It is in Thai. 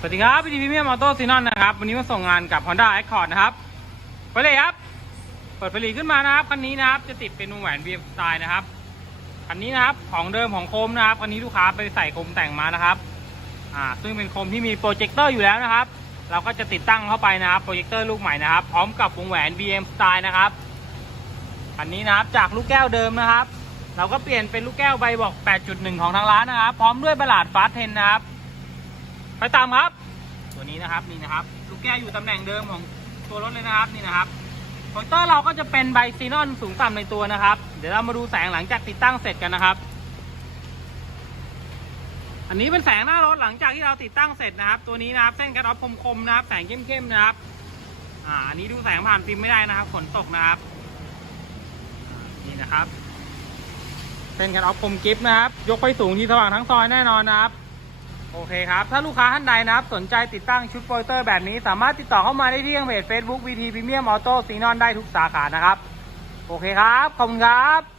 สวัสดีครับพี่ทีพีเมียมออโต้ซีนอนนะครับ วันนี้มาส่งงานกับ Honda Accord นะครับ ไปเลยครับ เปิดผลิตขึ้นมานะครับ คันนี้นะครับ จะติดเป็นวงแหวน BM Style นะครับ คันนี้นะครับ ของเดิมของโคมนะครับ คันนี้ลูกค้าไปใส่โคมแต่งมานะครับ อ่า ซึ่งเป็นโคมที่มีโปรเจคเตอร์อยู่แล้วนะครับ เราก็จะติดตั้งเข้าไปนะครับ โปรเจคเตอร์ลูกใหม่นะครับ พร้อมกับวงแหวน BM Style นะครับ คันนี้นะครับ จากลูกแก้วเดิมนะครับ เราก็เปลี่ยนเป็นลูกแก้วใบบอก 8.1 ของทางร้านนะครับ พร้อมด้วยบลาดฟาสเทนนะครับ ไปตามครับ ตัวนี้นะครับนี่นะครับ ลูกแก้วอยู่ตำแหน่งเดิมของตัวรถเลยนะครับนี่นะครับโปรเตอร์เราก็จะเป็นใบซีนอนสูงต่ำในตัวนะครับ เดี๋ยวเรามาดูแสงหลังจากติดตั้งเสร็จกันนะครับ อันนี้เป็นแสงหน้ารถหลังจากที่เราติดตั้งเสร็จนะครับ ตัวนี้นะครับเส้นกระดอฟคมๆนะครับ แสงเข้มๆนะครับ อ่าอันนี้ดูแสงผ่านฟิล์มไม่ได้นะครับฝนตกนะครับนี่นะครับเส้นกันออฟคมกิฟนะครับ ยกไปสูงที่สว่างทั้งซอยแน่นอนนะครับ โอเคครับ ถ้าลูกค้าท่านใดนะครับ สนใจติดตั้งชุดโปรเตอร์แบบนี้ สามารถติดต่อเข้ามาได้ที่ทางเพจ Facebook VT Premium Auto ซีนอนได้ทุกสาขานะครับ โอเคครับ ขอบคุณครับ